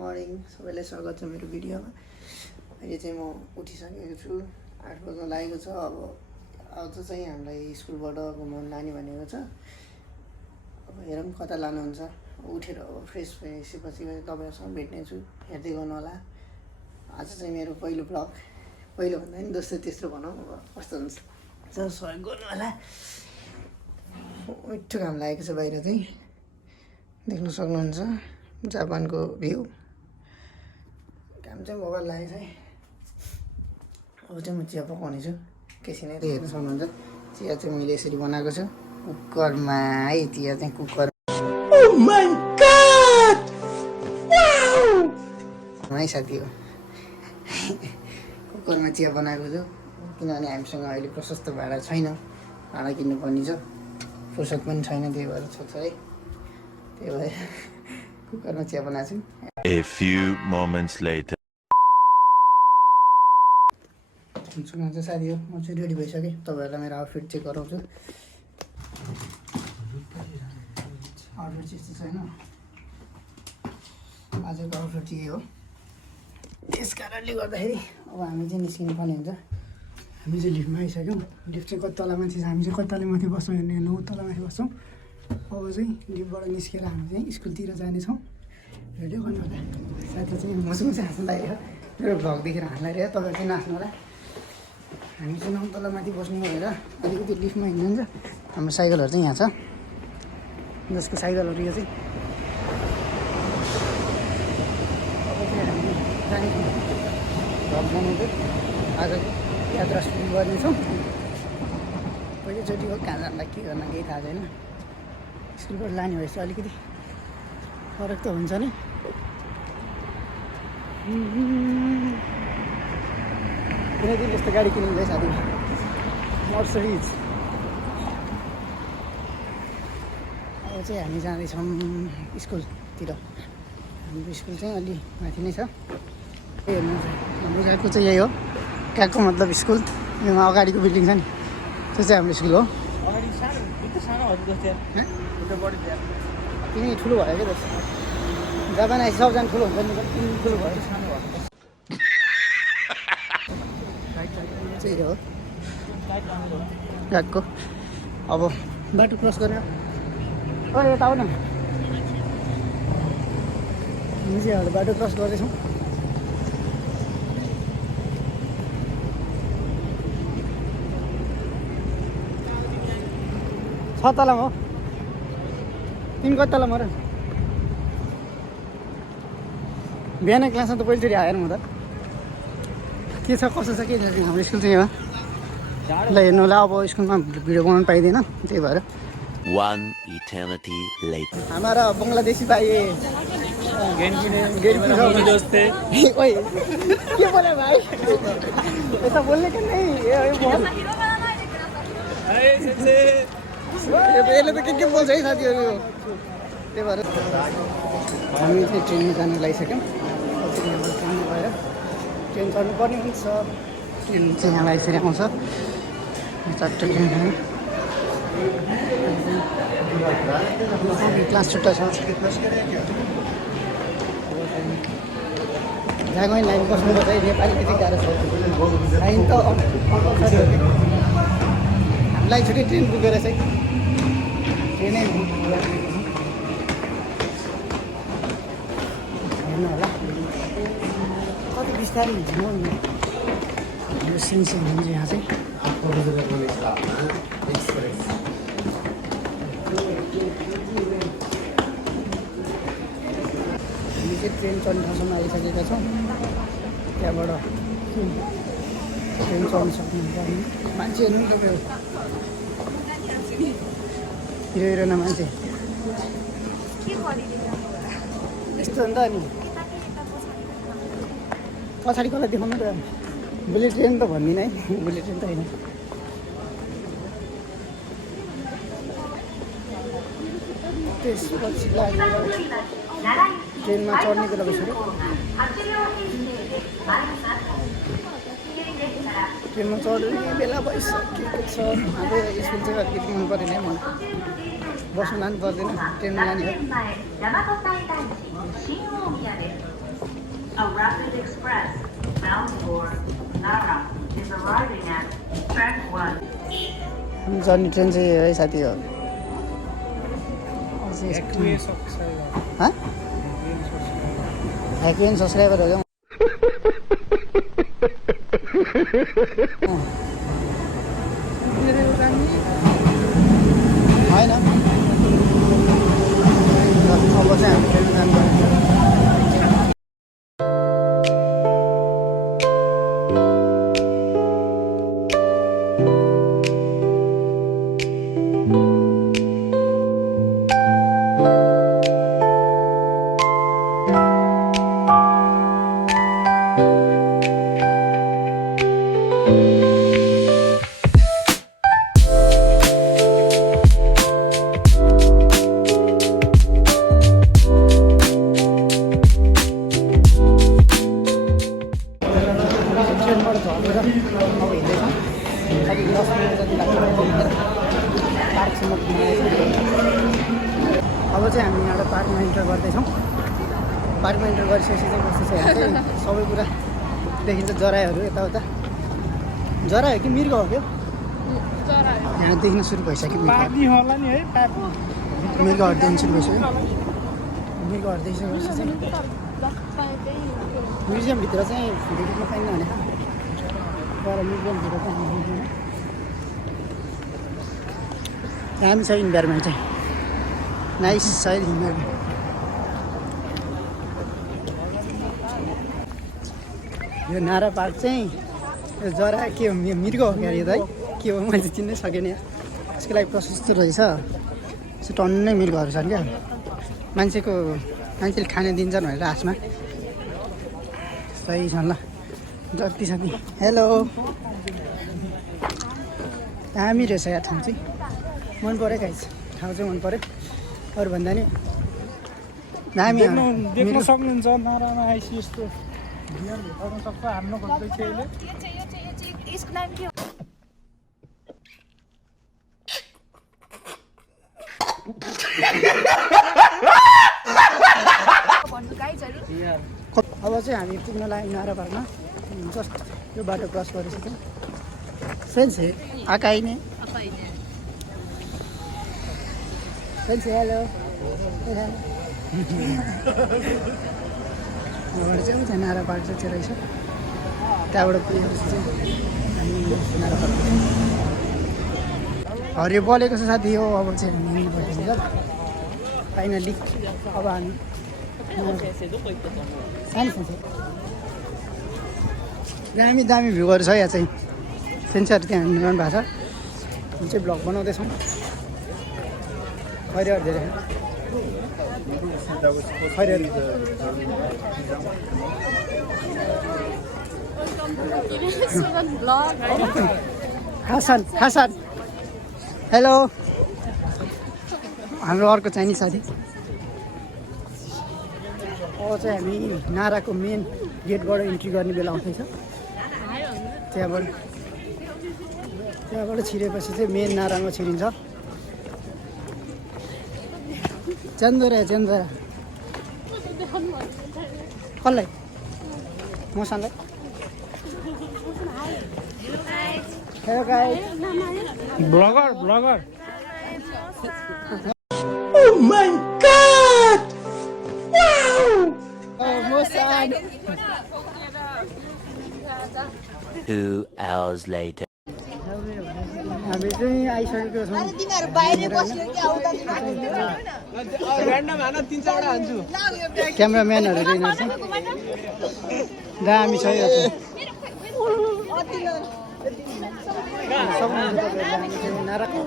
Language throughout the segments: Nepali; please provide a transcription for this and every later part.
मर्निङ सबैलाई स्वागत छ मेरो भिडियोमा। अहिले चाहिँ म उठिसकेको छु, 8 बज्न लागेको छ। अब आज चाहिँ हामीलाई स्कुलबाट घुमाउन लाने भनेको छ। अब हेरौँ कता लानुहुन्छ। उठेर अब फ्रेस भएपछि तपाईँहरूसँग भेट्ने छु, हेर्दै गर्नु होला। आज चाहिँ मेरो पहिलो ब्लग, पहिलो भन्दा पनि दोस्रो तेस्रो भनौँ। अब कस्तो हुन्छ सहयोग गर्नु होला। मिठो घाम लागेको छ बाहिर, चाहिँ देख्न सक्नुहुन्छ जापानको भ्यू। घाम चाहिँ बबाल लागेको छ है। अब चाहिँ म चिया पकाउने छु, केसी नै हेर्न सक्नुहुन्छ। चिया चाहिँ मैले यसरी बनाएको छु कुकरमा है। चिया चाहिँ कुकर है साथी हो। कुकरमा चिया बनाएको छु किनभने हामीसँग अहिले प्रशस्त भाडा छैन, भाडा किन्नुपर्ने छ, फुर्सद पनि छैन, त्यही भएर छोड्छ है। त्यही भएर कुकरमा चिया बनाएको छु। A few moments later. सुन्नुहुन्छ साथी हो, म चाहिँ रेडी भइसकेँ। तपाईँहरूलाई मेरो आउटफिट चेक गराउँछु। आउटफिट त्यस्तो छैन, आजको आउटफिट चाहिँ हो। त्यस कारणले गर्दाखेरि अब हामी चाहिँ निस्किनु पर्ने हुन्छ। हामी चाहिँ लिफ्टमा आइसक्यौँ। लिफ्ट चाहिँ कति तला माथि छ, हामी चाहिँ कति तला माथि बस्छौँ हेर्ने, 9 तला माथि बस्छौँ। अब चाहिँ लिफ्टबाट निस्केर हामी चाहिँ स्कुलतिर जानेछौँ। भिडियो गर्नु होला। साथी चाहिँ मसँग चाहिँ हाँस्नु लागेको, मेरो भ्लग देखेर हाँस्नु लागेको। तपाईँहरू चाहिँ नाच्नु होला। हामी चाहिँ 9 तला माथि बस्नु भएर अलिकति लिफ्टमा हिँड्नुहुन्छ। हाम्रो साइकलहरू चाहिँ यहाँ छ, जसको साइकलहरू यो चाहिँ भ्लग बनाउँदै आजको यात्रा सुरु गर्नेछौँ। पहिलोचोटि हो, कहाँ जाँदा के गर्न केही थाहा छैन। स्कुलबाट लाने भएपछि अलिकति फरक त हुन्छ नि। कुनै दिन यस्तो गाडी किनिँदै साथी, मर्सिडिज। अब चाहिँ हामी जाँदैछौँ स्कुलतिर। हाम्रो स्कुल चाहिँ अलि माथि नै छ। हेर्नुहुन्छ हाम्रो गएको चाहिँ यही हो, गएको मतलब स्कुल। योमा अगाडिको बिल्डिङ छ नि, त्यो चाहिँ हाम्रो स्कुल हो। तिमी ठुलो भयो क्या जस्तो, जापान आएपछि सबजना ठुलो हुन्छ नि, तिमी ठुलो भयो। चाहिँ हो गएको। अब बाटो क्रस गरेर यता आऊ न, हामी चाहिँ अब बाटो क्रस गर्दैछौँ। छ तलामा हो, तिमी कति तलामा र? बिहान क्लासमा त पहिलोचोटि आएर म त के छ कसो छ के छ। हाम्रो स्कुल चाहिँ हो ल, हेर्नु होला। अब स्कुलमा भिडियो बनाउनु पाइँदैन, त्यही भएर। One eternity later. हमारा बङ्गलादेशी भाइ ओए के बोले भाइ, यता बोल्ने कि नहीं? यसले त के बोल्छ है साथीहरू। त्यही भएर हामी चाहिँ ट्रेनमा जानु लागिसक्यौँ। ट्रेनमा गएर ट्रेन चढ्नुपर्ने हुन्छ। ट्रेन चाहिँ यहाँलाई यसरी आउँछ। क्लास छुट्टा छ, जहाँ गयो लाइन बस्नुपर्छ है। नेपाली चाहिँ गाह्रो छ, लाइन त हामीलाई छुट्टै ट्रेन पुगेर चाहिँ ट्रेनै हेर्नु होला। कति बिस्तारै हिँड्नु नि, यो सिमसिम हुन्छ यहाँ चाहिँ। हामी चाहिँ ट्रेन चढ्ने ठाउँसम्म आइसकेका छौँ। त्यहाँबाट ट्रेन चढ्नु सक्नुहुन्छ। मान्छे हेर्नु तपाईँ, हिरो हिरोइना मान्छे यस्तो अन्त। अनि पछाडि कसलाई देखाउनु त, बुलेट ट्रेन त भन्दिनँ है, बुलेट ट्रेन त होइन। त्यसपछि लागेर ट्रेनमा चढ्ने बेला भइसक्यो। ट्रेनमा चढ्ने बेला भइसकेको छ। अब स्कुल चाहिँ अलिकति मन परेन है, मलाई बस्नु लानु पर्दैन, ट्रेनमा लाने हो। A rapid express bound for Nara is arriving at track 1. हामी चढ्ने ट्रेन चाहिँ है साथी हो ह्याकिएन सब्सक्राइबर हो क्या होइन अब चाहिँ हामी ट्रेन जानुपर्छ अब चाहिँ हामी यहाँबाट पार्कमा इन्टर गर्दैछौँ पार्कमा इन्टर गरिसकेपछि चाहिँ कस्तो छ भने चाहिँ सबै कुरा देखिन्छ जराहरू यताउता जरा हो कि मृग हो क्या यहाँ देखिन सुरु भइसक्यो मृगहरू देखिन सुरु भइसक्यो मृगहरू देखिसकेपछि चाहिँ म्युजियमभित्र चाहिँ फोटो खिच्न पाइन्न भने तर म्युजियमभित्र चाहिँ हामी छ इन्भाइरोमेन्ट चाहिँ नाइस छ इन्भाइरोमेन्ट यो नारा पार्क चाहिँ यो जरा के हो मृग हो क्या यो त है के हो मैले चिन्नै सकेन यसको लागि प्रशस्त रहेछ यसो टन्नै मृगहरू छन् क्या मान्छेले खाने दिन्छन् भनेर आसमा सही छन् ल जति छ नि हेलो दामी रहेछ यहाँ ठाउँ चाहिँ मन पऱ्यो गाइस ठाउँ चाहिँ मन पऱ्यो अरूभन्दा नि दामी देख्न सक्नुहुन्छ नारामा आइसी यस्तो भियर भेटाउन सक्छ हान्न खोज्दैछ यसले यसको नाम के हो भन्नु गाइजहरु अब चाहिँ हामी पुग्न लाग्यो नारा पार्कमा जस्ट यो बाटो क्रस गरिसक्यौँ फ्रेन्ड्स आकाइ नै फ्रेन्ड्स हेलो यहाँबाट चाहिँ उता नारा पार्क चाहिँ रहेछ त्यहाँबाट पुगेपछि चाहिँ हामी नारा पार्क हरियो बलेको छ साथी हो अब चाहिँ हामी हिँड्नुपर्छ फाइनली अब हामी दामी दामी भ्यूहरू छ यहाँ चाहिँ सेन्सर त्यहाँ हिँड्नु भएको छ हामी चाहिँ भ्लग बनाउँदैछौँ खैरीहरू धेरै खैरीहरू हासन हासन हेलो हाम्रो अर्को चाहिने साथी अब चाहिँ हामी नाराको मेन गेटबाट इन्ट्री गर्ने बेला आउँदैछ त्यहाँबाट छिरेपछि चाहिँ मेन नारामा छिरिन्छ चन्दरा कसलाई मसँगलाई hello guys blogger Oh my god! Wow! Mosan! 2 hours later. हामी चाहिँ आइसकेको छौँ तिमीहरु बाहिर बस्यो कि आउँदा ऱ्यान्डम हान 3-4 वटा हान्छु क्यामेराम्यानहरू चाहिँ दामी छ यो चाहिँ नाराको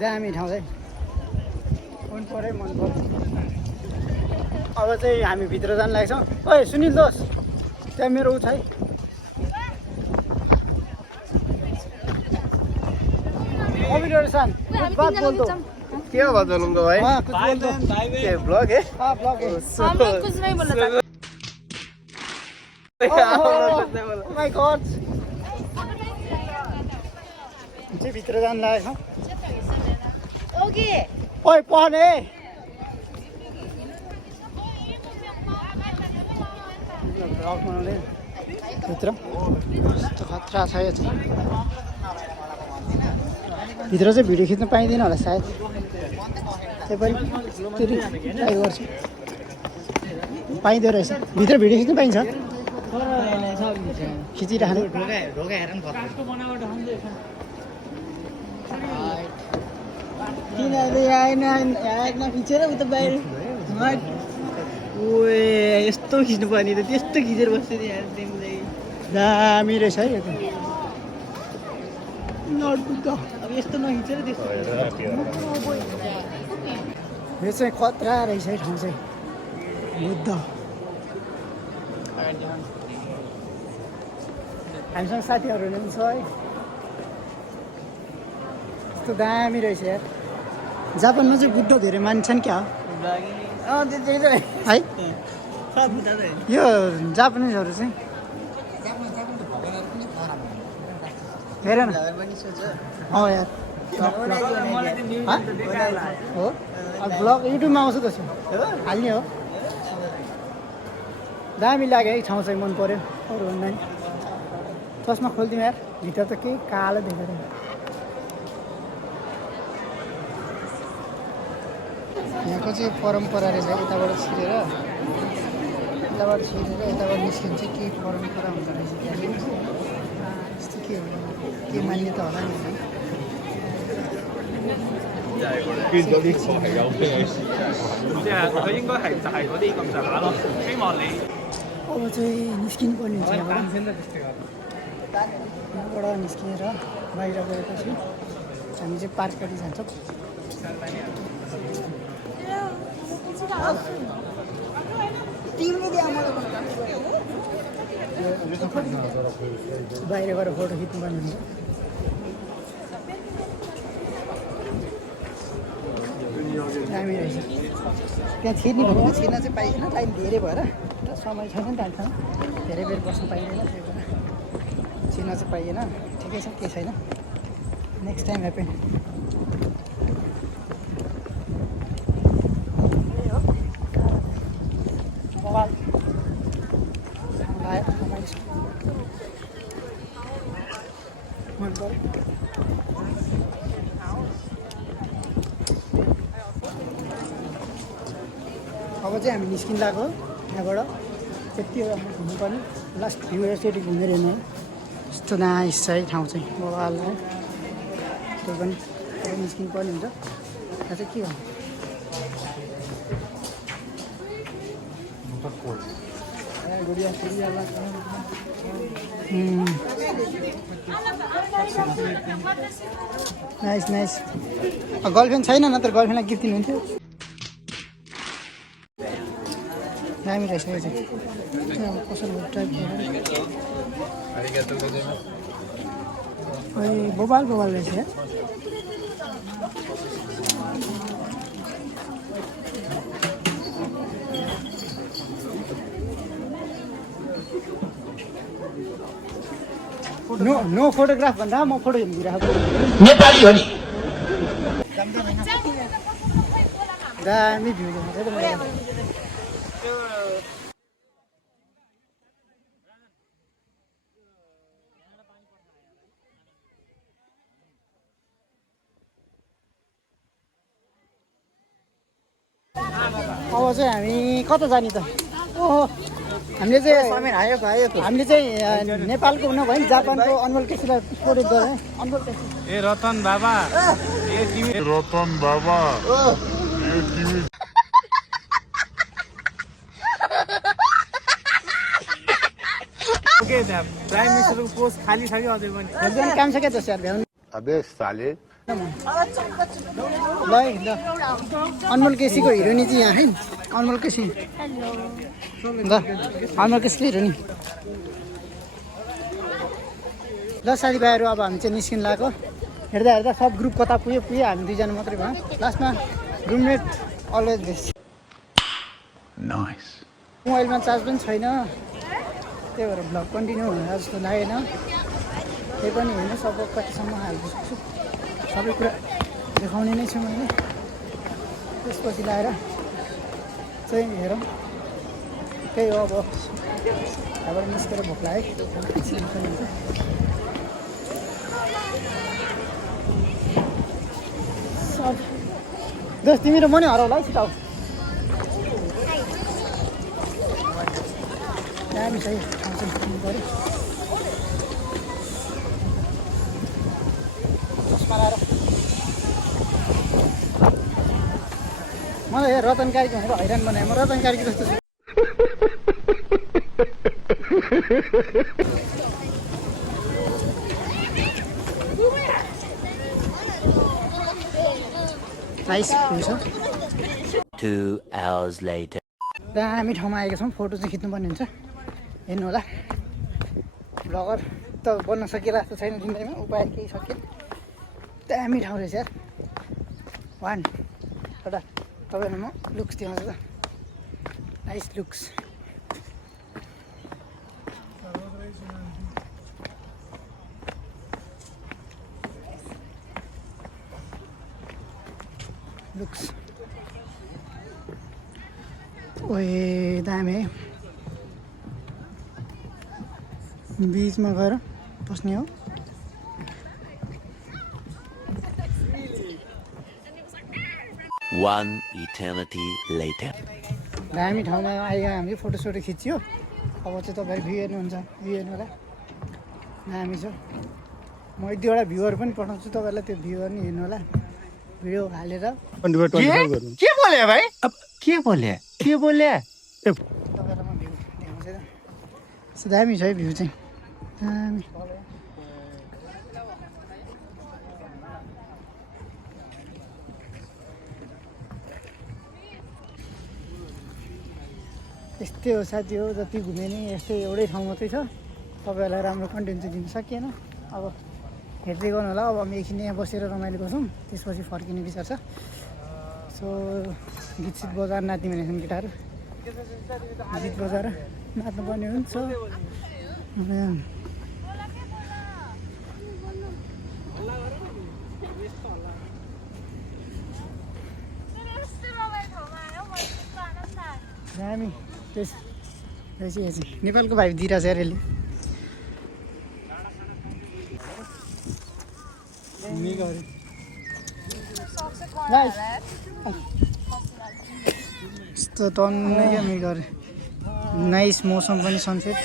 दामी ठाउँ चाहिँ मन पऱ्यो मन पर्यो अब चाहिँ हामी भित्र जान लाग्छौँ ओए सुनिल दोस्त त्यहाँ मेरो उ छ है बात बोल दो क्या बात बोलूंगा भाई हाँ कुछ बोल दो ये ब्लॉग है हाँ ब्लॉग है हम लोग कुछ नहीं बोल रहा था माई गॉड चाहिँ भित्र जानु लागेको ओके ओइ पढ्ने भ्लग बनाउने भित्र कस्तो खतरा छ यो चाहिँ भित्र चाहिँ भिडियो खिच्न पाइँदैन होला सायद त्यही पनि फेरि ट्राई गर्छु पाइँदो रहेछ भित्र भिडियो खिच्न पाइन्छ खिचिराख्ने किन आएन खिचेर उता बाहिर ओए यस्तो खिच्नु पर्ने त त्यस्तो खिचेर बस्थ्यो नि दामी रहेछ है यो त अब यस्तो नखिचेर त्यस्तो यो चाहिँ खतरा रहेछ है ठाउँ चाहिँ बुद्ध हामीसँग साथीहरू पनि छ है यस्तो दामी रहेछ यार जापानमा चाहिँ बुद्ध धेरै मान्छन् क्या है यो जापानिजहरू चाहिँ हेर न यार हो अब ब्लग युट्युबमा आउँछ त्यसो हाल्ने हो दामी लाग्यो है ठाउँ चाहिँ मन पऱ्यो अरू भन्दा नि चस्मा खोलिदिउँ यार भित्र त केही कालो देखेर यहाँको चाहिँ परम्परा रहेछ यताबाट छिरेर यताबाट निस्किन्छ के परम्परा हुँदो रहेछ त्यस्तो के हो के मान्यता होला नि अब चाहिँ निस्किनु पर्ने हुन्छ यहाँबाट निस्किएर बाहिर गएपछि हामी चाहिँ पार्कपट्टि जान्छौँ बाहिर गएर फोटो खिच्नु पर्ने हुन्छ दामी रहेछ त्यहाँ छिर्ने भनेको छिर्न चाहिँ पाइएन लाइन धेरै भएर समय छैन नि त हामीसँग धेरै बेर बस्नु पाइँदैन त्यही भएर छिर्न चाहिँ पाइएन ठिकै छ केही छैन नेक्स्ट टाइम ह्याप्पन मन पऱ्यो अब चाहिँ हामी निस्किन लाग्यो यहाँबाट त्यति हो घुम्नुपर्ने लास्ट भ्यू एकचोटि घुमेर हेर्नु यस्तो नाइस छ है ठाउँ चाहिँ बवाल है त्यही पनि अब निस्किनु पर्ने हुन्छ यहाँ चाहिँ के हो नाइस नाइस गर्लफ्रेन्ड छैन नत्र गर्लफ्रेन्डलाई गिफ्ट दिनुहुन्थ्यो दामी रहेछ यो चाहिँ अब कसरी टाइप बोबाल रहेछ यार नो फोटोग्राफ भन्दा म फोटो हेरिदिइरहेको नेपाली हो नि दामी भ्यू देखाउँछ त मलाई अब चाहिँ हामी कता जाने त ओहो हामीले चाहिँ नेपालको हुन भयो नि जापानको अनमोल केसीलाई फोटो गरे अनमोल केसी ए रतन बाबा ओके त्यहाँ प्राइम मिनिस्टरको पोस्ट खाली छ कि अझै पनि एकदम काम छ क्या जस्तो यार भ्याउनु अबे साले ल अनमोल केसीको हिरोनी चाहिँ यहाँ है अनमोल केसी ल अनमोल केसीको हिरोनी ल साथीभाइहरू अब हामी चाहिँ निस्किन लाग्यो हेर्दा हेर्दा सब ग्रुप कता पुग्यो हामी दुईजना मात्रै भयो लास्टमा रुममेट अलवेज बेस्ट नाइस मोबाइलमा चार्ज पनि छैन त्यही भएर भ्लग कन्टिन्यू हुँदा जस्तो लागेन। त्यही पनि हेर्नुहोस् अब कतिसम्म हाल्नु सक्छु, सबै कुरा देखाउने नै छु मैले। त्यसपछि लाएर चाहिँ हेरौँ। त्यही हो अब यहाँबाट निस्केर भोक लाग्यो सब दोस्त तिमी र म नै हराउला है छिटाउ। दामी छ है ठाउँ चाहिँ पुग्नु पऱ्यो। चस्मा लाएर मलाई यहाँ रतन कार्की भनेर हैरान बनाएँ। म रतन कार्की जस्तो छु। नाइस भ्यू छ। 2 hours later. दामी ठाउँमा आएका छौँ। फोटो चाहिँ खिच्नुपर्ने हुन्छ, हेर्नु होला। भ्लगर त बन्न सकिएला जस्तो छैन जिन्दगीमा, उपाय केही सकियो। दामी ठाउँ रहेछ यार। वान एउटा तपाईँलाई म लुक्स देखाउँछु त। Nice looks. लुक्स ओए दामी है। बिचमा गएर बस्ने हो। One eternity later. दामी ठाउँमा आइयो हामीले फोटोसोटो खिच्यो। अब चाहिँ तपाईँहरू भ्यू हेर्नुहुन्छ, भ्यू हेर्नु होला। दामी छ। म एक दुईवटा भ्यूहरू पनि पठाउँछु तपाईँहरूलाई, त्यो भ्यूहरू नि हेर्नु होला। भिडियो हालेर के बोले भाइ? अब के बोले तपाईँलाई म भ्यू देखाउँछु त। दामी छ है भ्यू चाहिँ, दामी। यस्तै हो साथी हो, जति घुमे नि यस्तै एउटै ठाउँ मात्रै छ। तपाईँहरूलाई राम्रो कन्टेन्ट चाहिँ दिन सकिएन। अब हेर्दै गर्नु होला। अब हामी एकछिन यहाँ बसेर रमाइलो गर्छौँ, त्यसपछि फर्किने विचार छ। सो गीत सित बजाएर नाच्ने भनेको छन् केटाहरू। गीत बजाएर नाच्नुपर्ने हुन्छ। दामी त्यस रहेछ। नेपालको भाइ दिइरहेछ यार यसले। यस्तो टन्नै क्या मेघर। नाइस मौसम पनि, सनसेट।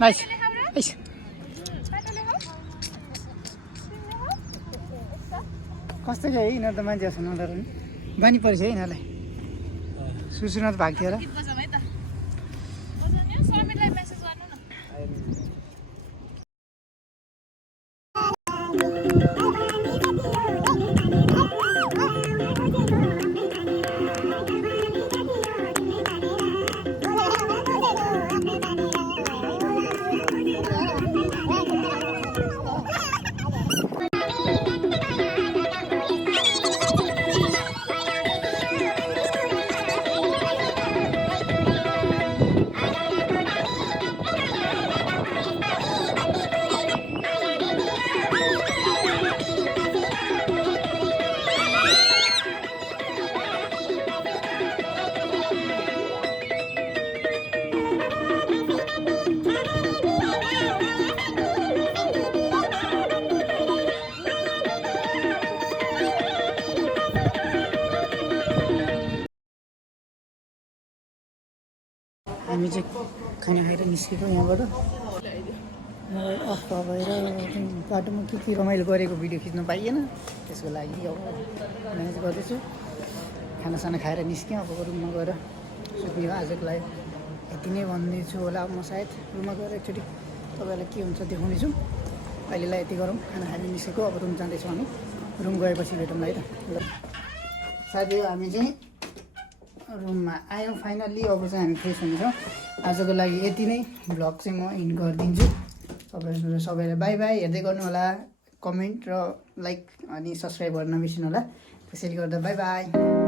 Nice nice. कस्तो क्या है यिनीहरू त मान्छेहरू छन् उनीहरू नि बानी परेछ है यिनीहरूलाई। सुसुना त भएको थियो होला। हामी चाहिँ खाना खाएर निस्केको यहाँबाट। मोबाइल अफ भएर बाटोमा के रमाइलो गरेको भिडियो खिच्न पाइएन, त्यसको लागि अब म्यानेज गर्दैछु। खानासाना खाएर निस्क्यौँ। अब रुममा गएर सुत्ने हो आजको लागि। यति नै भन्दैछु होला म सायद। रुममा गएर एकचोटि तपाईँलाई के हुन्छ देखाउनेछु। अहिलेलाई यति गरौँ। खाना खाएर निस्केको, अब रुम जाँदैछौँ हामी। रुम गएपछि भेटौँला है त। ल साथी हामी चाहिँ रुममा आयौँ फाइनल्ली। अब चाहिँ हामी फ्रेस हुनेछौँ। आजको लागि यति नै। भ्लग चाहिँ म इन्ड गरिदिन्छु। सबैलाई बाई बाई। हेर्दै गर्नु होला। कमेन्ट र लाइक अनि सब्सक्राइब गर्न नबिर्सिनु होला त्यसैले गर्दा बाई बाई